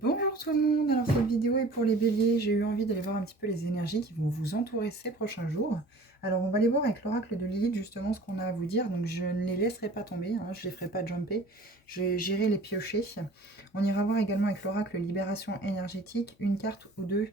Bonjour tout le monde, alors cette vidéo est pour les béliers, j'ai eu envie d'aller voir un petit peu les énergies qui vont vous entourer ces prochains jours. Alors on va aller voir avec l'oracle de Lilith justement ce qu'on a à vous dire, donc je ne les laisserai pas tomber, je ne les ferai pas jumper, j'irai les piocher. On ira voir également avec l'oracle libération énergétique, une carte ou deux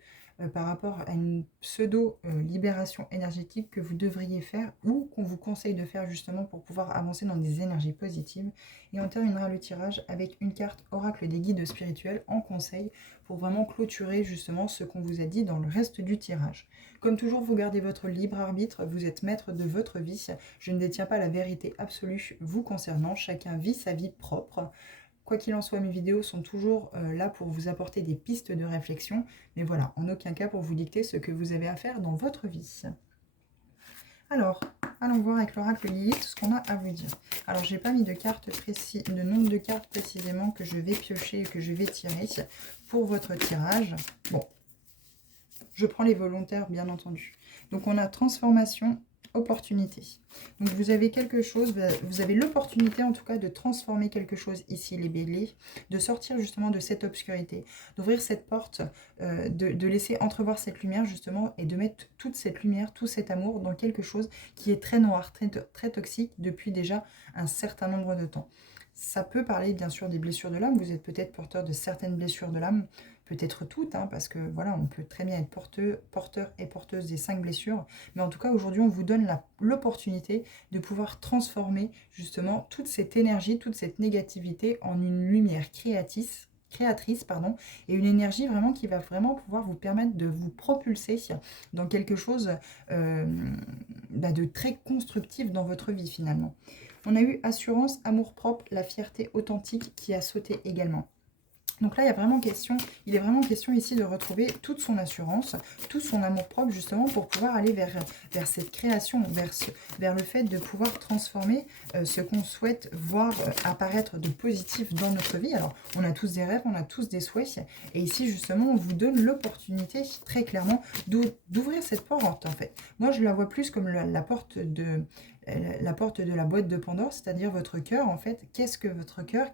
par rapport à une pseudo-libération énergétique que vous devriez faire ou qu'on vous conseille de faire justement pour pouvoir avancer dans des énergies positives. Et on terminera le tirage avec une carte oracle des guides spirituels en conseil pour vraiment clôturer justement ce qu'on vous a dit dans le reste du tirage. Comme toujours, vous gardez votre libre arbitre, vous êtes maître de votre vie. Je ne détiens pas la vérité absolue vous concernant, chacun vit sa vie propre. Quoi qu'il en soit, mes vidéos sont toujours là pour vous apporter des pistes de réflexion, mais voilà, en aucun cas pour vous dicter ce que vous avez à faire dans votre vie. Alors, allons voir avec l'oracle Lilith ce qu'on a à vous dire. Alors, j'ai pas mis de cartes précis, de nombre de cartes précisément que je vais piocher et que je vais tirer pour votre tirage. Bon, je prends les volontaires, bien entendu. Donc, on a transformation, opportunité. Donc, vous avez quelque chose, vous avez l'opportunité en tout cas de transformer quelque chose ici, les béliers, de sortir justement de cette obscurité, d'ouvrir cette porte, de laisser entrevoir cette lumière justement et de mettre toute cette lumière, tout cet amour dans quelque chose qui est très noir, très toxique depuis déjà un certain nombre de temps. Ça peut parler bien sûr des blessures de l'âme, vous êtes peut-être porteur de certaines blessures de l'âme, peut-être toutes, parce que voilà, on peut très bien être porteur et porteuse des 5 blessures, mais en tout cas aujourd'hui on vous donne l'opportunité de pouvoir transformer justement toute cette énergie, toute cette négativité en une lumière créatrice, et une énergie vraiment qui va vraiment pouvoir vous permettre de vous propulser dans quelque chose de très constructif dans votre vie finalement. On a eu assurance, amour-propre, la fierté authentique qui a sauté également. Donc là, il est vraiment question ici de retrouver toute son assurance, tout son amour-propre, justement, pour pouvoir aller vers cette création, vers le fait de pouvoir transformer ce qu'on souhaite voir apparaître de positif dans notre vie. Alors, on a tous des rêves, on a tous des souhaits, et ici, justement, on vous donne l'opportunité, très clairement, d'ouvrir cette porte, en fait. Moi, je la vois plus comme la porte de la boîte de Pandore, c'est-à-dire votre cœur, en fait. Qu'est-ce que votre cœur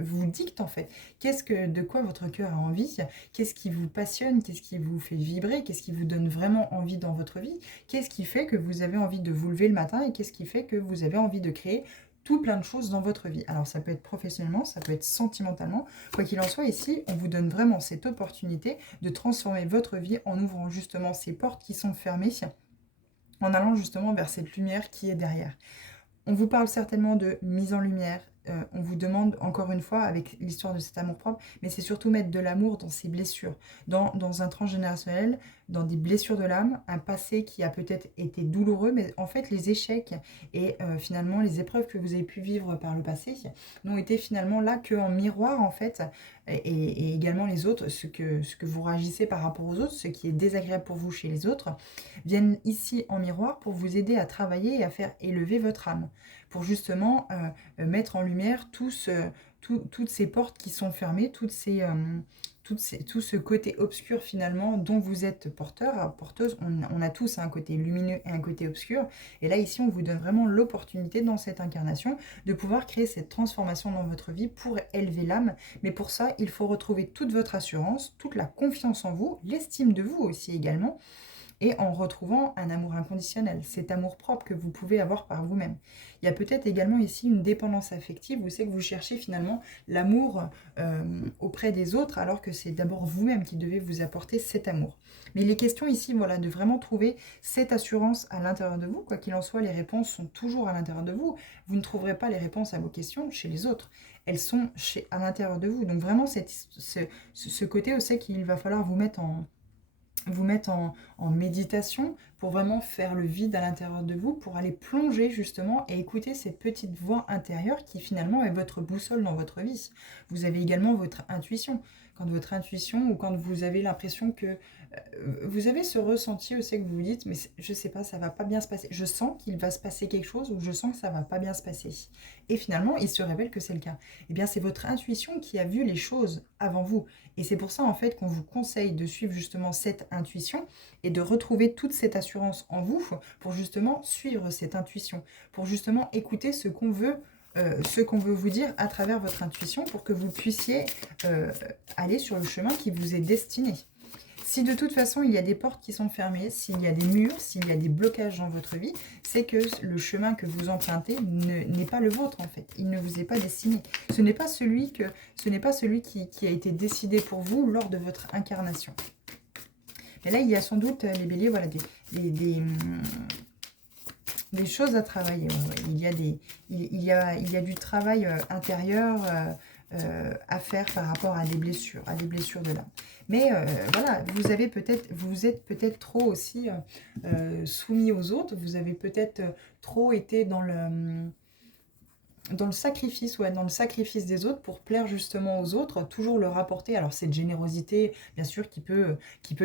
vous dicte en fait, de quoi votre cœur a envie, qu'est-ce qui vous passionne, qu'est-ce qui vous fait vibrer, qu'est-ce qui vous donne vraiment envie dans votre vie, qu'est-ce qui fait que vous avez envie de vous lever le matin et qu'est-ce qui fait que vous avez envie de créer tout plein de choses dans votre vie. Alors ça peut être professionnellement, ça peut être sentimentalement, quoi qu'il en soit ici, on vous donne vraiment cette opportunité de transformer votre vie en ouvrant justement ces portes qui sont fermées, en allant justement vers cette lumière qui est derrière. On vous parle certainement de mise en lumière. On vous demande, encore une fois, avec l'histoire de cet amour-propre, mais c'est surtout mettre de l'amour dans ces blessures, dans un transgénérationnel, dans des blessures de l'âme, un passé qui a peut-être été douloureux, mais en fait, les échecs et finalement les épreuves que vous avez pu vivre par le passé n'ont été finalement là qu'en miroir, en fait, et également les autres, ce que vous réagissez par rapport aux autres, ce qui est désagréable pour vous chez les autres, viennent ici en miroir pour vous aider à travailler et à faire élever votre âme, pour justement mettre en lumière toutes ces portes qui sont fermées, tout ce côté obscur finalement dont vous êtes porteur, porteuse. On a tous un côté lumineux et un côté obscur. Et là, ici, on vous donne vraiment l'opportunité dans cette incarnation de pouvoir créer cette transformation dans votre vie pour élever l'âme. Mais pour ça, il faut retrouver toute votre assurance, toute la confiance en vous, l'estime de vous aussi également, et en retrouvant un amour inconditionnel, cet amour propre que vous pouvez avoir par vous-même. Il y a peut-être également ici une dépendance affective, vous savez que vous cherchez finalement l'amour auprès des autres, alors que c'est d'abord vous-même qui devez vous apporter cet amour. Mais il est question ici, voilà, de vraiment trouver cette assurance à l'intérieur de vous. Quoi qu'il en soit, les réponses sont toujours à l'intérieur de vous. Vous ne trouverez pas les réponses à vos questions chez les autres. Elles sont à l'intérieur de vous. Donc vraiment, ce côté aussi qu'il va falloir vous mettre en méditation pour vraiment faire le vide à l'intérieur de vous, pour aller plonger justement et écouter cette petite voix intérieure qui finalement est votre boussole dans votre vie. Vous avez également votre intuition. Quand votre intuition ou quand vous avez l'impression que vous avez ce ressenti aussi que vous vous dites mais je sais pas, ça va pas bien se passer. Je sens qu'il va se passer quelque chose ou je sens que ça va pas bien se passer. Et finalement, il se révèle que c'est le cas. Eh bien, c'est votre intuition qui a vu les choses avant vous. Et c'est pour ça en fait qu'on vous conseille de suivre justement cette intuition et de retrouver toute cette assurance en vous pour justement suivre cette intuition, pour justement écouter ce qu'on veut ce qu'on veut vous dire à travers votre intuition pour que vous puissiez aller sur le chemin qui vous est destiné. Si de toute façon il y a des portes qui sont fermées, s'il y a des murs, s'il y a des blocages dans votre vie, c'est que le chemin que vous empruntez n'est pas le vôtre en fait. Il ne vous est pas destiné. Ce n'est pas celui qui a été décidé pour vous lors de votre incarnation. Mais là, il y a sans doute, les béliers, voilà, des choses à travailler. Ouais. Il y a du travail intérieur à faire par rapport à des blessures de l'âme. Mais voilà, vous êtes peut-être trop aussi soumis aux autres, vous avez peut-être trop été dans le sacrifice, ouais, dans le sacrifice des autres pour plaire justement aux autres, toujours leur apporter, alors cette générosité, bien sûr, qui peut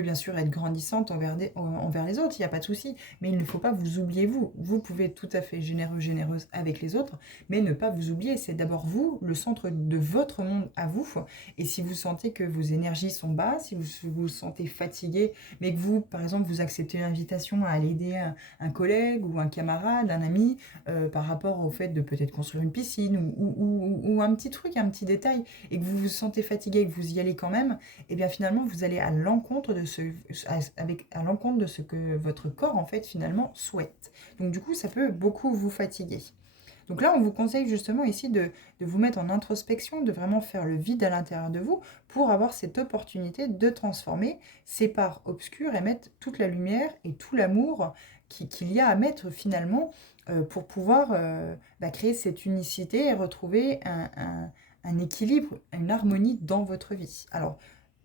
bien sûr être grandissante envers les autres, il n'y a pas de souci, mais il ne faut pas vous oublier vous. Vous pouvez être tout à fait généreux, généreuse avec les autres, mais ne pas vous oublier, c'est d'abord vous, le centre de votre monde à vous, et si vous sentez que vos énergies sont basses, si vous vous sentez fatigué, mais que vous, par exemple, vous acceptez l'invitation à aller aider un collègue ou un camarade, un ami, par rapport au fait de peut-être construire une piscine ou un petit truc, un petit détail, et que vous vous sentez fatigué et que vous y allez quand même, et bien finalement vous allez à l'encontre de ce que votre corps en fait finalement souhaite. Donc du coup ça peut beaucoup vous fatiguer. Donc là, on vous conseille justement ici de vous mettre en introspection, de vraiment faire le vide à l'intérieur de vous pour avoir cette opportunité de transformer ces parts obscures et mettre toute la lumière et tout l'amour qu'il y a à mettre finalement pour pouvoir créer cette unicité et retrouver un équilibre, une harmonie dans votre vie. Alors,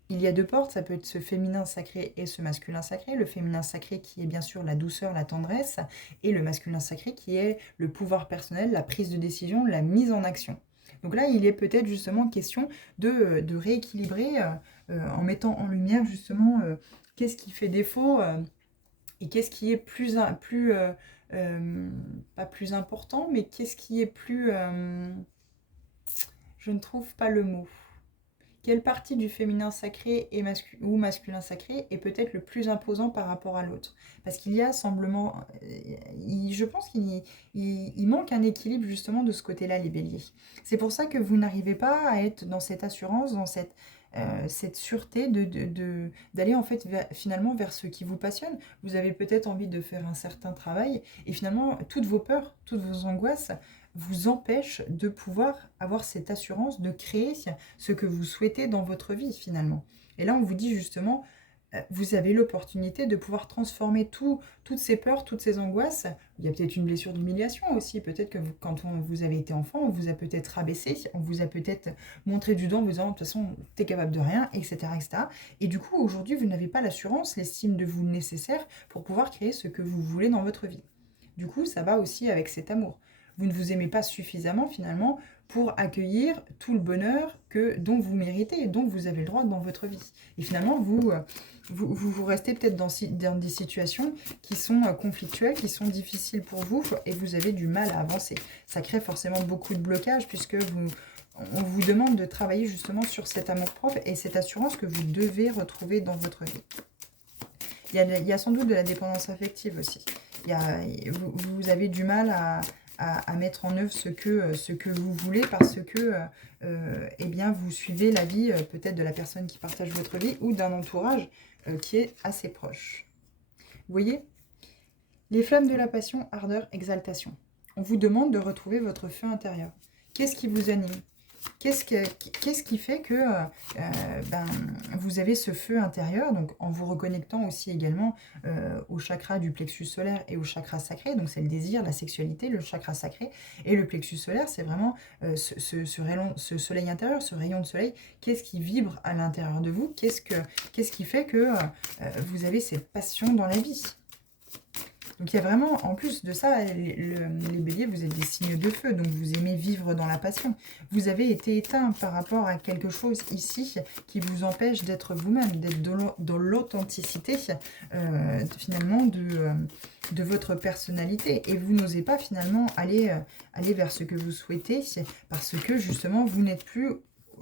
il y a deux portes, ça peut être ce féminin sacré et ce masculin sacré. Le féminin sacré qui est bien sûr la douceur, la tendresse, et le masculin sacré qui est le pouvoir personnel, la prise de décision, la mise en action. Donc là, il est peut-être justement question de rééquilibrer en mettant en lumière justement qu'est-ce qui fait défaut et qu'est-ce qui est pas plus important, mais qu'est-ce qui est plus... je ne trouve pas le mot. Quelle partie du féminin sacré ou masculin sacré est peut-être le plus imposant par rapport à l'autre? Parce qu'il y a semblement... je pense qu'il manque un équilibre justement de ce côté-là, les béliers. C'est pour ça que vous n'arrivez pas à être dans cette assurance, dans cette sûreté d'aller en fait finalement vers ce qui vous passionne. Vous avez peut-être envie de faire un certain travail et finalement toutes vos peurs, toutes vos angoisses vous empêchent de pouvoir avoir cette assurance de créer ce que vous souhaitez dans votre vie finalement. Et là on vous dit justement, vous avez l'opportunité de pouvoir transformer toutes ces peurs, toutes ces angoisses. Il y a peut-être une blessure d'humiliation aussi. Peut-être que vous avez été enfant, on vous a peut-être rabaissé, on vous a peut-être montré du doigt en vous disant de toute façon, t'es capable de rien, etc., etc. Et du coup, aujourd'hui, vous n'avez pas l'assurance, l'estime de vous nécessaire pour pouvoir créer ce que vous voulez dans votre vie. Du coup, ça va aussi avec cet amour. Vous ne vous aimez pas suffisamment finalement pour accueillir tout le bonheur dont vous méritez et dont vous avez le droit dans votre vie. Et finalement, vous restez peut-être dans des situations qui sont conflictuelles, qui sont difficiles pour vous et vous avez du mal à avancer. Ça crée forcément beaucoup de blocages puisque on vous demande de travailler justement sur cet amour-propre et cette assurance que vous devez retrouver dans votre vie. Il y a sans doute de la dépendance affective aussi. Vous avez du mal à mettre en œuvre ce que vous voulez parce que eh bien, vous suivez la vie peut-être de la personne qui partage votre vie ou d'un entourage qui est assez proche. Vous voyez, les flammes de la passion, ardeur, exaltation. On vous demande de retrouver votre feu intérieur. Qu'est-ce qui vous anime ? Qu'est-ce qui fait que vous avez ce feu intérieur, donc en vous reconnectant aussi également au chakra du plexus solaire et au chakra sacré, donc c'est le désir, la sexualité, le chakra sacré, et le plexus solaire, c'est vraiment ce soleil intérieur, ce rayon de soleil, qu'est-ce qui vibre à l'intérieur de vous, qu'est-ce qui fait que vous avez cette passion dans la vie. Donc il y a vraiment, en plus de ça, les béliers, vous êtes des signes de feu, donc vous aimez vivre dans la passion. Vous avez été éteint par rapport à quelque chose ici qui vous empêche d'être vous-même, d'être dans l'authenticité finalement de votre personnalité. Et vous n'osez pas finalement aller vers ce que vous souhaitez parce que justement vous n'êtes plus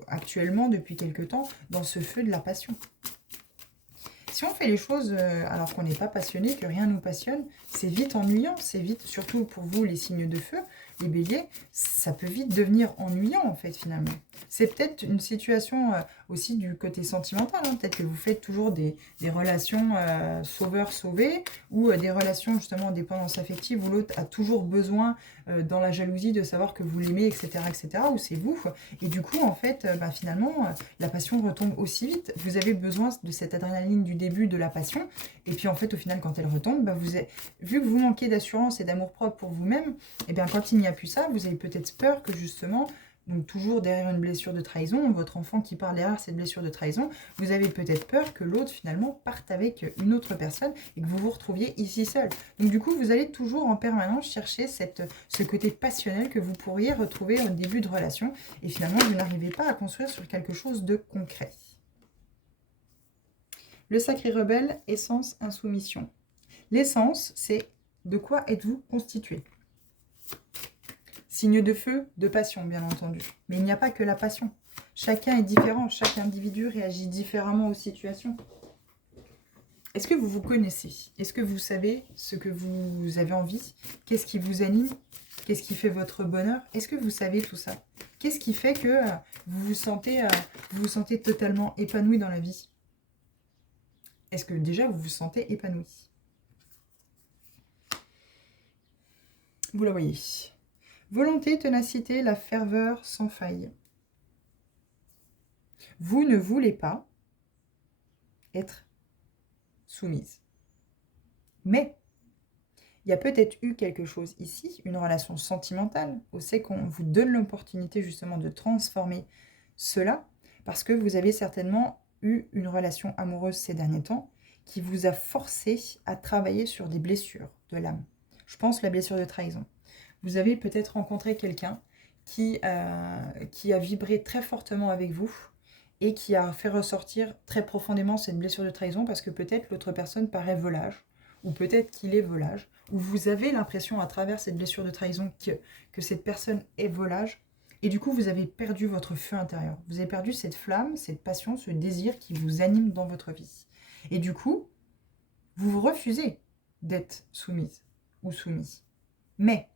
actuellement depuis quelque temps dans ce feu de la passion. Si on fait les choses alors qu'on n'est pas passionné, que rien ne nous passionne, c'est vite ennuyant, c'est vite, surtout pour vous les signes de feu, les béliers, ça peut vite devenir ennuyant en fait finalement. C'est peut-être une situation aussi du côté sentimental, hein. Peut-être que vous faites toujours des relations sauveur-sauvé, ou des relations justement en dépendance affective où l'autre a toujours besoin dans la jalousie de savoir que vous l'aimez, etc., ou c'est vous. Et du coup, en fait, finalement, la passion retombe aussi vite. Vous avez besoin de cette adrénaline du début de la passion, et puis en fait, au final, quand elle retombe, vu que vous manquez d'assurance et d'amour-propre pour vous-même, et bien quand il n'y a plus ça, vous avez peut-être peur que justement... Donc toujours derrière une blessure de trahison, votre enfant qui part derrière cette blessure de trahison, vous avez peut-être peur que l'autre finalement parte avec une autre personne et que vous vous retrouviez ici seul. Donc du coup, vous allez toujours en permanence chercher ce côté passionnel que vous pourriez retrouver au début de relation. Et finalement, vous n'arrivez pas à construire sur quelque chose de concret. Le sacré rebelle, essence, insoumission. L'essence, c'est de quoi êtes-vous constitué? Signe de feu, de passion, bien entendu. Mais il n'y a pas que la passion. Chacun est différent, chaque individu réagit différemment aux situations. Est-ce que vous vous connaissez? Est-ce que vous savez ce que vous avez envie? Qu'est-ce qui vous anime? Qu'est-ce qui fait votre bonheur? Est-ce que vous savez tout ça? Qu'est-ce qui fait que vous vous sentez totalement épanoui dans la vie? Est-ce que déjà vous vous sentez épanoui? Vous la voyez. Volonté, ténacité, la ferveur sans faille. Vous ne voulez pas être soumise. Mais il y a peut-être eu quelque chose ici, une relation sentimentale, où c'est qu'on vous donne l'opportunité justement de transformer cela, parce que vous avez certainement eu une relation amoureuse ces derniers temps qui vous a forcé à travailler sur des blessures de l'âme. Je pense la blessure de trahison. Vous avez peut-être rencontré quelqu'un qui a vibré très fortement avec vous et qui a fait ressortir très profondément cette blessure de trahison parce que peut-être l'autre personne paraît volage, ou peut-être qu'il est volage, ou vous avez l'impression à travers cette blessure de trahison que cette personne est volage, et du coup vous avez perdu votre feu intérieur. Vous avez perdu cette flamme, cette passion, ce désir qui vous anime dans votre vie. Et du coup, vous vous refusez d'être soumise ou soumis. Mais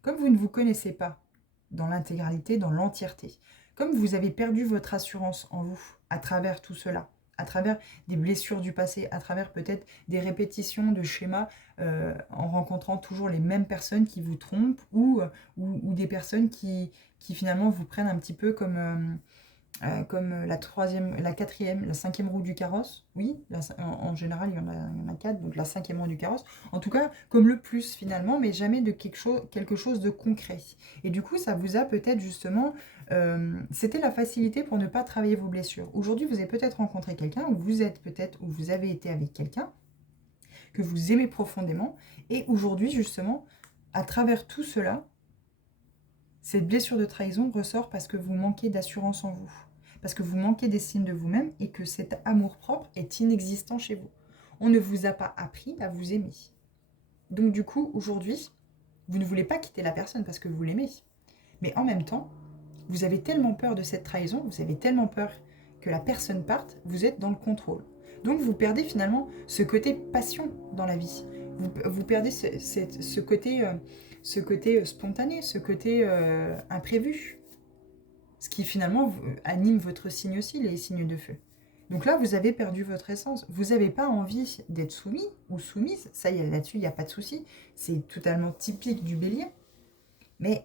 comme vous ne vous connaissez pas dans l'intégralité, dans l'entièreté, comme vous avez perdu votre assurance en vous à travers tout cela, à travers des blessures du passé, à travers peut-être des répétitions de schémas en rencontrant toujours les mêmes personnes qui vous trompent ou des personnes qui finalement vous prennent un petit peu comme la troisième, la quatrième, la cinquième roue du carrosse. Oui, en général, il y en a quatre, donc la cinquième roue du carrosse. En tout cas, comme le plus finalement, mais jamais de quelque chose de concret. Et du coup, ça vous a peut-être justement... c'était la facilité pour ne pas travailler vos blessures. Aujourd'hui, vous avez peut-être rencontré quelqu'un, ou vous êtes peut-être, ou vous avez été avec quelqu'un que vous aimez profondément. Et aujourd'hui, justement, à travers tout cela, cette blessure de trahison ressort parce que vous manquez d'assurance en vous, parce que vous manquez d'estime de vous-même et que cet amour-propre est inexistant chez vous. On ne vous a pas appris à vous aimer. Donc du coup, aujourd'hui, vous ne voulez pas quitter la personne parce que vous l'aimez. Mais en même temps, vous avez tellement peur de cette trahison, vous avez tellement peur que la personne parte, vous êtes dans le contrôle. Donc vous perdez finalement ce côté passion dans la vie. Vous perdez ce côté spontané, ce côté imprévu. Ce qui finalement anime votre signe aussi, les signes de feu. Donc là, vous avez perdu votre essence. Vous n'avez pas envie d'être soumis ou soumise. Ça, là-dessus, il n'y a pas de souci. C'est totalement typique du bélier. Mais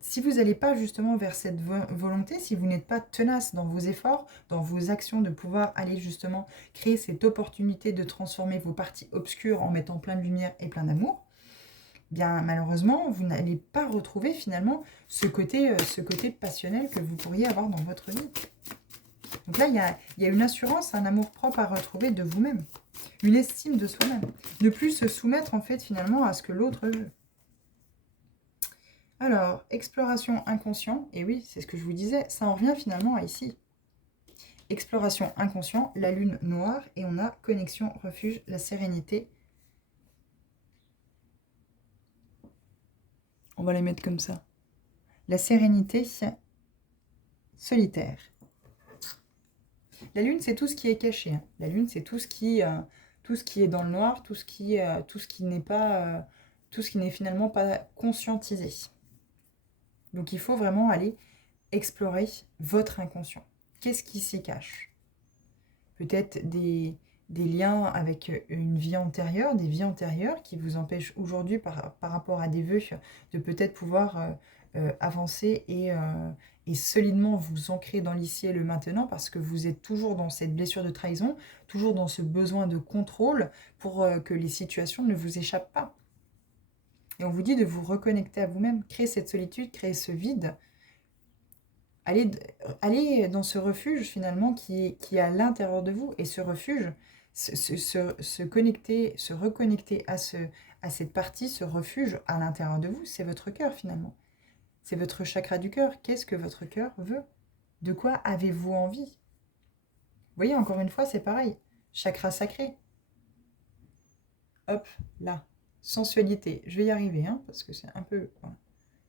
si vous n'allez pas justement vers cette volonté, si vous n'êtes pas tenace dans vos efforts, dans vos actions de pouvoir aller justement créer cette opportunité de transformer vos parties obscures en mettant plein de lumière et plein d'amour, bien malheureusement, vous n'allez pas retrouver finalement ce côté passionnel que vous pourriez avoir dans votre vie. Donc là, il y a une assurance, un amour-propre à retrouver de vous-même, une estime de soi-même. Ne plus se soumettre en fait finalement à ce que l'autre veut. Alors, exploration inconscient, et oui, c'est ce que je vous disais, ça en revient finalement à ici. Exploration inconscient, la lune noire, et on a connexion, refuge, la sérénité. On va les mettre comme ça. La sérénité solitaire. La lune, c'est tout ce qui est caché. La lune, c'est tout ce qui est dans le noir, tout ce qui n'est pas tout ce qui n'est finalement pas conscientisé. Donc il faut vraiment aller explorer votre inconscient. Qu'est-ce qui s'y cache? Peut-être des liens avec une vie antérieure, des vies antérieures qui vous empêchent aujourd'hui par rapport à des vœux de peut-être pouvoir avancer et solidement vous ancrer dans l'ici et le maintenant parce que vous êtes toujours dans cette blessure de trahison, toujours dans ce besoin de contrôle pour que les situations ne vous échappent pas. Et on vous dit de vous reconnecter à vous-même, créer cette solitude, créer ce vide. Allez dans ce refuge finalement qui est à l'intérieur de vous. Et ce refuge, se connecter, se reconnecter à cette partie, ce refuge à l'intérieur de vous, c'est votre cœur finalement. C'est votre chakra du cœur. Qu'est-ce que votre cœur veut? De quoi avez-vous envie? Vous voyez, encore une fois, c'est pareil. Chakra sacré. Hop, là. Sensualité. Je vais y arriver, hein, parce que c'est un peu... Voilà.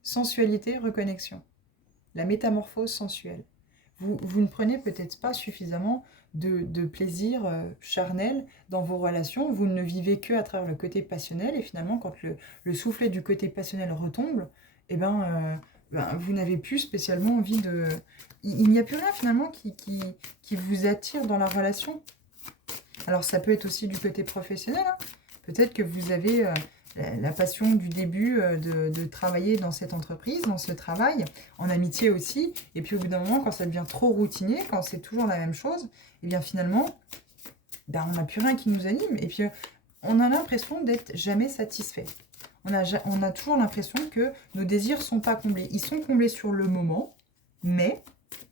Sensualité, reconnexion. La métamorphose sensuelle. Vous ne prenez peut-être pas suffisamment de plaisir charnel dans vos relations. Vous ne vivez que à travers le côté passionnel. Et finalement, quand le soufflet du côté passionnel retombe, eh vous n'avez plus spécialement envie de... Il n'y a plus rien finalement qui vous attire dans la relation. Alors ça peut être aussi du côté professionnel. Hein. Peut-être que vous avez la passion du début de travailler dans cette entreprise, dans ce travail, en amitié aussi. Et puis au bout d'un moment, quand ça devient trop routinier, quand c'est toujours la même chose, et bien finalement, on n'a plus rien qui nous anime. Et puis on a l'impression d'être jamais satisfait. On a toujours l'impression que nos désirs ne sont pas comblés. Ils sont comblés sur le moment, mais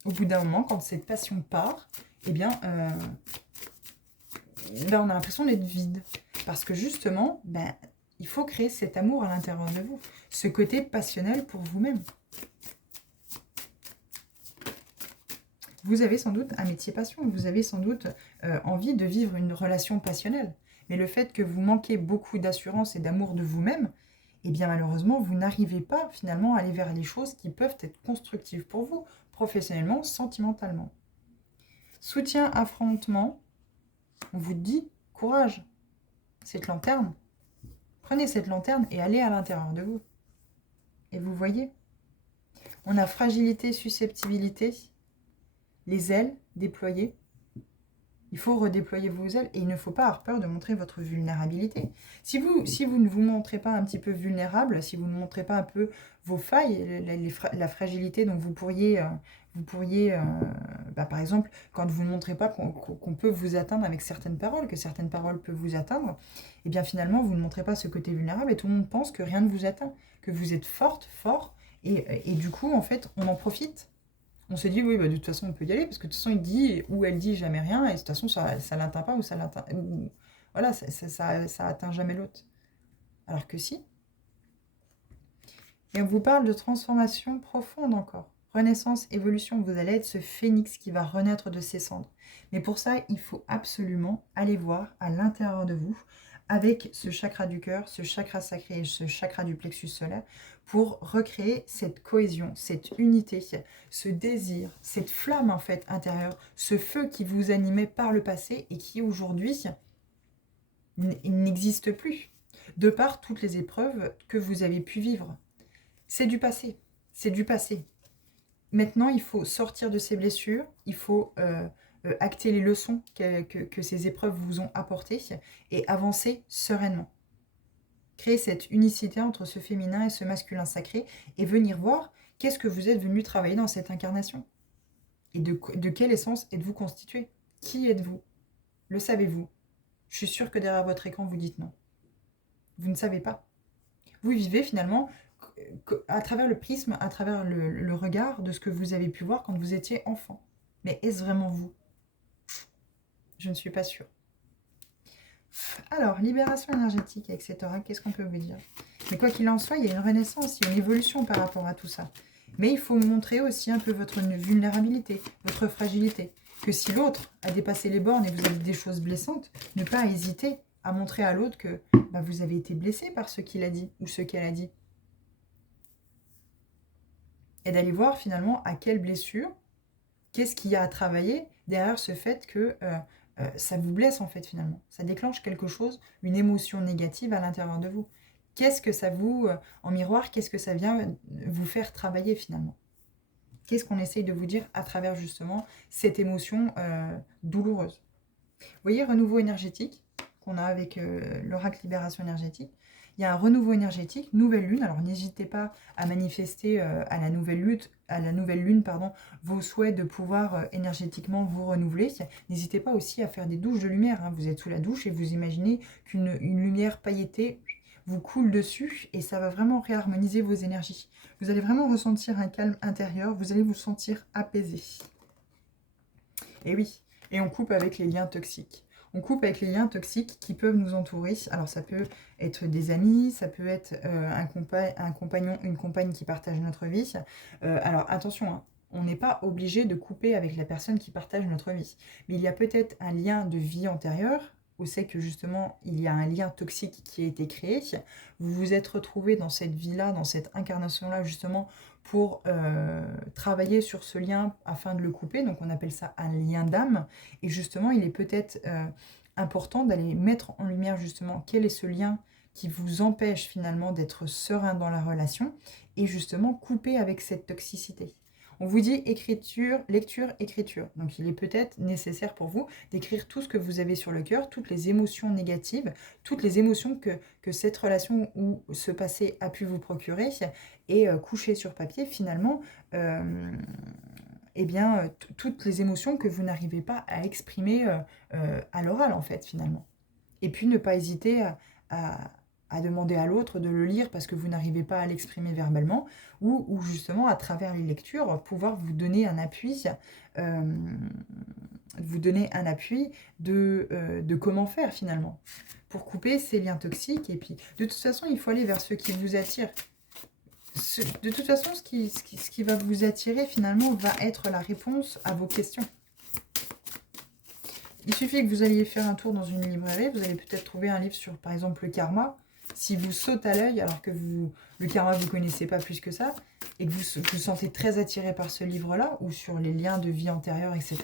au bout d'un moment, quand cette passion part, eh bien, on a l'impression d'être vide. Parce que justement, il faut créer cet amour à l'intérieur de vous. Ce côté passionnel pour vous-même. Vous avez sans doute un métier passion. Vous avez sans doute envie de vivre une relation passionnelle. Mais le fait que vous manquez beaucoup d'assurance et d'amour de vous-même, eh bien malheureusement, vous n'arrivez pas finalement à aller vers les choses qui peuvent être constructives pour vous, professionnellement, sentimentalement. Soutien, affrontement, on vous dit courage. Cette lanterne, prenez cette lanterne et allez à l'intérieur de vous. Et vous voyez, on a fragilité, susceptibilité, les ailes déployées. Il faut redéployer vos ailes et il ne faut pas avoir peur de montrer votre vulnérabilité. Si vous ne vous montrez pas un petit peu vulnérable, si vous ne montrez pas un peu vos failles, la fragilité, donc vous pourriez par exemple, quand vous ne montrez pas qu'on peut vous atteindre avec certaines paroles, que certaines paroles peuvent vous atteindre, et bien finalement, vous ne montrez pas ce côté vulnérable et tout le monde pense que rien ne vous atteint, que vous êtes forte, fort, et du coup, en fait, on en profite. On se dit, oui, de toute façon, on peut y aller, parce que de toute façon, il dit ou elle dit jamais rien, et de toute façon, ça l'atteint pas, ou ça l'atteint... Voilà, ça atteint jamais l'autre. Alors que si. Et on vous parle de transformation profonde encore. Renaissance, évolution, vous allez être ce phénix qui va renaître de ses cendres. Mais pour ça, il faut absolument aller voir à l'intérieur de vous, avec ce chakra du cœur, ce chakra sacré et ce chakra du plexus solaire, pour recréer cette cohésion, cette unité, ce désir, cette flamme en fait intérieure, ce feu qui vous animait par le passé et qui aujourd'hui n'existe plus, de par toutes les épreuves que vous avez pu vivre. C'est du passé, c'est du passé. Maintenant, il faut sortir de ces blessures, il faut acter les leçons que ces épreuves vous ont apportées et avancer sereinement. Créer cette unicité entre ce féminin et ce masculin sacré et venir voir qu'est-ce que vous êtes venu travailler dans cette incarnation. Et de quelle essence êtes-vous constitué? Qui êtes-vous? Le savez-vous? Je suis sûre que derrière votre écran, vous dites non. Vous ne savez pas. Vous vivez finalement à travers le prisme, à travers le regard de ce que vous avez pu voir quand vous étiez enfant. Mais est-ce vraiment vous? Je ne suis pas sûre. Alors, libération énergétique, etc. Qu'est-ce qu'on peut vous dire? Mais quoi qu'il en soit, il y a une renaissance, il y a une évolution par rapport à tout ça. Mais il faut montrer aussi un peu votre vulnérabilité, votre fragilité. Que si l'autre a dépassé les bornes et vous a dit des choses blessantes, ne pas hésiter à montrer à l'autre que vous avez été blessé par ce qu'il a dit ou ce qu'elle a dit. Et d'aller voir finalement à quelle blessure, qu'est-ce qu'il y a à travailler derrière ce fait que ça vous blesse en fait finalement. Ça déclenche quelque chose, une émotion négative à l'intérieur de vous. qu'est-ce que ça vous, en miroir, qu'est-ce que ça vient vous faire travailler finalement? Qu'est-ce qu'on essaye de vous dire à travers justement cette émotion douloureuse? Vous voyez, renouveau énergétique qu'on a avec l'oracle libération énergétique. Il y a un renouveau énergétique, nouvelle lune. Alors n'hésitez pas à manifester à la nouvelle lune, pardon, vos souhaits de pouvoir énergétiquement vous renouveler. N'hésitez pas aussi à faire des douches de lumière, hein. Vous êtes sous la douche et vous imaginez qu'une lumière pailletée vous coule dessus et ça va vraiment réharmoniser vos énergies. Vous allez vraiment ressentir un calme intérieur, vous allez vous sentir apaisé. Et oui, et on coupe avec les liens toxiques. On coupe avec les liens toxiques qui peuvent nous entourer. Alors ça peut être des amis, ça peut être un compagnon, une compagne qui partage notre vie. Alors attention, hein, on n'est pas obligé de couper avec la personne qui partage notre vie. Mais il y a peut-être un lien de vie antérieure, où c'est que justement il y a un lien toxique qui a été créé. Vous vous êtes retrouvé dans cette vie-là, dans cette incarnation-là justement pour travailler sur ce lien afin de le couper. Donc on appelle ça un lien d'âme. Et justement, il est peut-être important d'aller mettre en lumière justement quel est ce lien qui vous empêche finalement d'être serein dans la relation et justement couper avec cette toxicité. On vous dit écriture, lecture, écriture. Donc il est peut-être nécessaire pour vous d'écrire tout ce que vous avez sur le cœur, toutes les émotions négatives, toutes les émotions que cette relation ou ce passé a pu vous procurer et coucher sur papier finalement eh bien, toutes les émotions que vous n'arrivez pas à exprimer à l'oral en fait finalement. Et puis ne pas hésiter à demander à l'autre de le lire parce que vous n'arrivez pas à l'exprimer verbalement, ou justement à travers les lectures, pouvoir vous donner un appui, de comment faire finalement, pour couper ces liens toxiques. Et puis de toute façon, il faut aller vers ce qui vous attire. De toute façon, ce qui va vous attirer finalement va être la réponse à vos questions. Il suffit que vous alliez faire un tour dans une librairie, vous allez peut-être trouver un livre sur, par exemple, le karma. Si vous saute à l'œil, alors que le karma, vous ne connaissez pas plus que ça, et que vous sentez très attiré par ce livre-là, ou sur les liens de vie antérieure, etc.,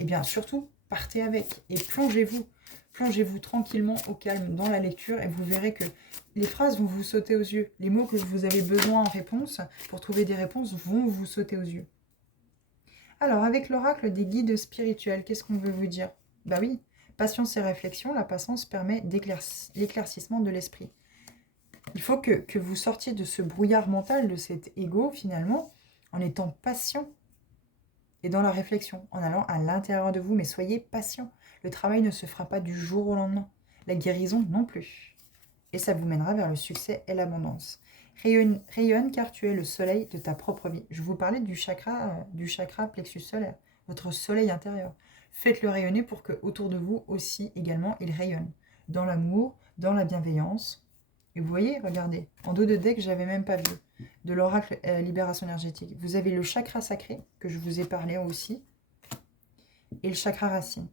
eh bien, surtout, partez avec et plongez-vous. Plongez-vous tranquillement au calme dans la lecture et vous verrez que les phrases vont vous sauter aux yeux. Les mots que vous avez besoin en réponse, pour trouver des réponses, vont vous sauter aux yeux. Alors, avec l'oracle des guides spirituels, qu'est-ce qu'on veut vous dire? Bah oui, patience et réflexion, la patience permet l'éclaircissement de l'esprit. Il faut que vous sortiez de ce brouillard mental, de cet ego finalement, en étant patient et dans la réflexion, en allant à l'intérieur de vous, mais soyez patient. Le travail ne se fera pas du jour au lendemain, la guérison non plus. Et ça vous mènera vers le succès et l'abondance. Rayonne car tu es le soleil de ta propre vie. Je vous parlais du chakra plexus solaire, votre soleil intérieur. Faites-le rayonner pour que autour de vous aussi également il rayonne. Dans l'amour, dans la bienveillance. Et vous voyez, regardez, en dos de deck, j'avais même pas vu de l'oracle libération énergétique. Vous avez le chakra sacré, que je vous ai parlé aussi, et le chakra racine.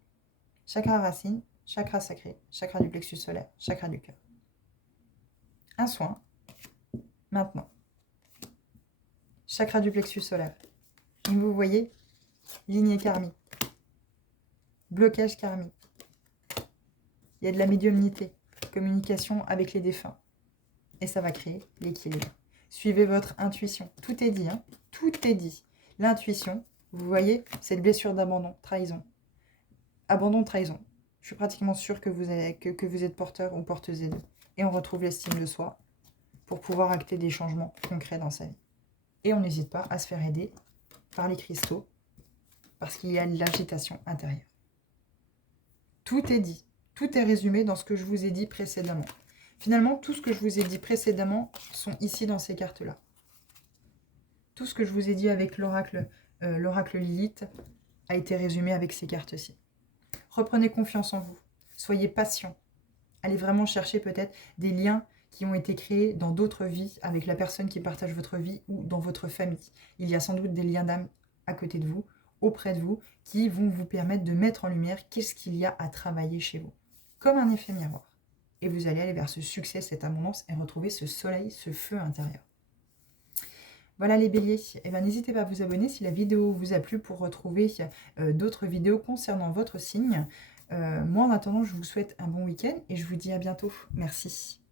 Chakra racine, chakra sacré, chakra du plexus solaire, chakra du cœur. Un soin. Maintenant, chakra du plexus solaire. Et vous voyez, lignée karmique, blocage karmique. Il y a de la médiumnité, communication avec les défunts. Et ça va créer l'équilibre. Suivez votre intuition. Tout est dit, hein. Tout est dit. L'intuition, vous voyez, cette blessure d'abandon, trahison. Abandon, trahison. Je suis pratiquement sûre que vous êtes porteur ou porteuse des deux. Et on retrouve l'estime de soi pour pouvoir acter des changements concrets dans sa vie. Et on n'hésite pas à se faire aider par les cristaux, parce qu'il y a de l'agitation intérieure. Tout est dit, tout est résumé dans ce que je vous ai dit précédemment. Finalement, tout ce que je vous ai dit précédemment sont ici dans ces cartes-là. Tout ce que je vous ai dit avec l'oracle Lilith a été résumé avec ces cartes-ci. Reprenez confiance en vous, soyez patient. Allez vraiment chercher peut-être des liens qui ont été créés dans d'autres vies, avec la personne qui partage votre vie ou dans votre famille. Il y a sans doute des liens d'âme à côté de vous, auprès de vous, qui vont vous permettre de mettre en lumière qu'est-ce qu'il y a à travailler chez vous. Comme un effet miroir. Et vous allez aller vers ce succès, cette abondance et retrouver ce soleil, ce feu intérieur. Voilà les béliers, eh ben, n'hésitez pas à vous abonner si la vidéo vous a plu pour retrouver d'autres vidéos concernant votre signe. Moi en attendant, je vous souhaite un bon week-end et je vous dis à bientôt. Merci.